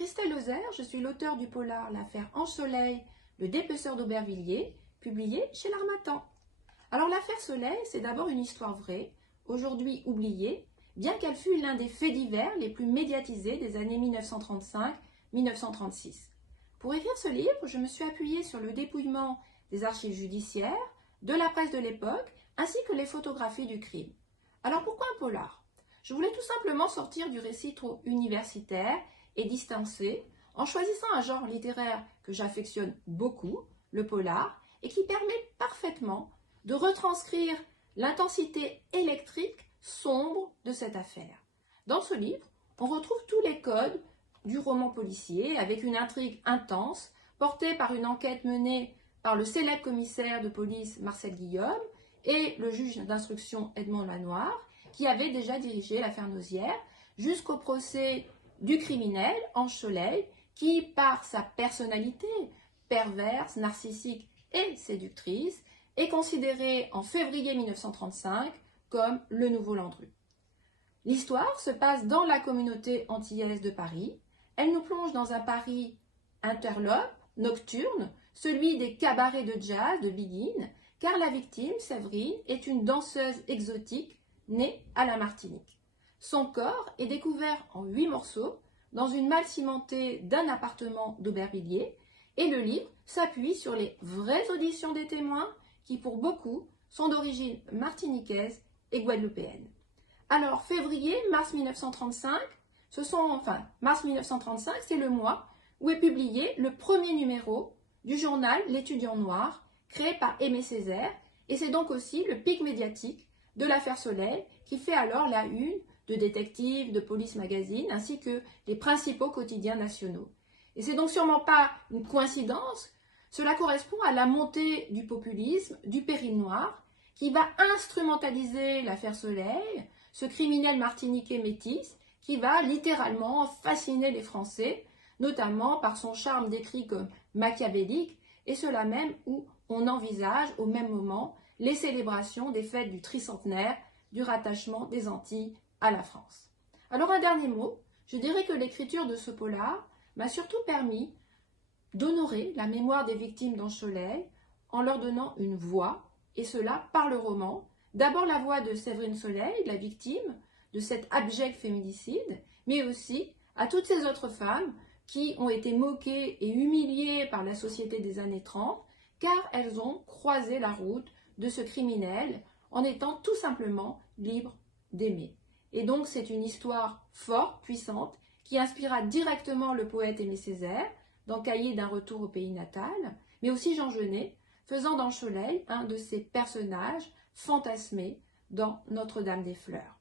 Christelle Ozer, je suis l'auteur du polar L'affaire Ange Soleil, le dépeceur d'Aubervilliers, publié chez l'Harmattan. Alors l'affaire Soleil, c'est d'abord une histoire vraie, aujourd'hui oubliée, bien qu'elle fût l'un des faits divers les plus médiatisés des années 1935-1936. Pour écrire ce livre, je me suis appuyée sur le dépouillement des archives judiciaires, de la presse de l'époque, ainsi que les photographies du crime. Alors pourquoi un polar? Je voulais tout simplement sortir du récit trop universitaire et distancé, en choisissant un genre littéraire que j'affectionne beaucoup, le polar, et qui permet parfaitement de retranscrire l'intensité électrique sombre de cette affaire. Dans ce livre, on retrouve tous les codes du roman policier, avec une intrigue intense, portée par une enquête menée par le célèbre commissaire de police Marcel Guillaume et le juge d'instruction Edmond Lanoir, qui avait déjà dirigé l'affaire Nozière, jusqu'au procès du criminel Ange Soleil, qui, par sa personnalité perverse, narcissique et séductrice, est considéré en février 1935 comme le nouveau Landru. L'histoire se passe dans la communauté antillaise de Paris. Elle nous plonge dans un Paris interlope, nocturne, celui des cabarets de jazz de Big In, car la victime, Séverine, est une danseuse exotique née à la Martinique. Son corps est découvert en 8 morceaux dans une malle cimentée d'un appartement d'Aubervilliers, et le livre s'appuie sur les vraies auditions des témoins qui, pour beaucoup, sont d'origine martiniquaise et guadeloupéenne. Alors, février-mars 1935, mars 1935, c'est le mois où est publié le premier numéro du journal L'Étudiant Noir, créé par Aimé Césaire, et c'est donc aussi le pic médiatique de l'affaire Soleil, qui fait alors la une de Détective, de Police Magazine, ainsi que les principaux quotidiens nationaux. Et c'est donc sûrement pas une coïncidence, cela correspond à la montée du populisme, du péril noir, qui va instrumentaliser l'affaire Soleil, ce criminel martiniquais métis, qui va littéralement fasciner les Français, notamment par son charme décrit comme machiavélique, et cela même où on envisage au même moment les célébrations des fêtes du tricentenaire du rattachement des Antilles à la France. Alors un dernier mot, je dirais que l'écriture de ce polar m'a surtout permis d'honorer la mémoire des victimes d'Ange Soleil en leur donnant une voix, et cela par le roman. D'abord la voix de Séverine Soleil, la victime de cet abject féminicide, mais aussi à toutes ces autres femmes qui ont été moquées et humiliées par la société des années 30, car elles ont croisé la route de ce criminel en étant tout simplement libres d'aimer. Et donc c'est une histoire forte, puissante, qui inspira directement le poète Aimé Césaire dans Cahiers d'un retour au pays natal, mais aussi Jean Genet, faisant d'Ange Soleil un de ses personnages fantasmés dans Notre-Dame des Fleurs.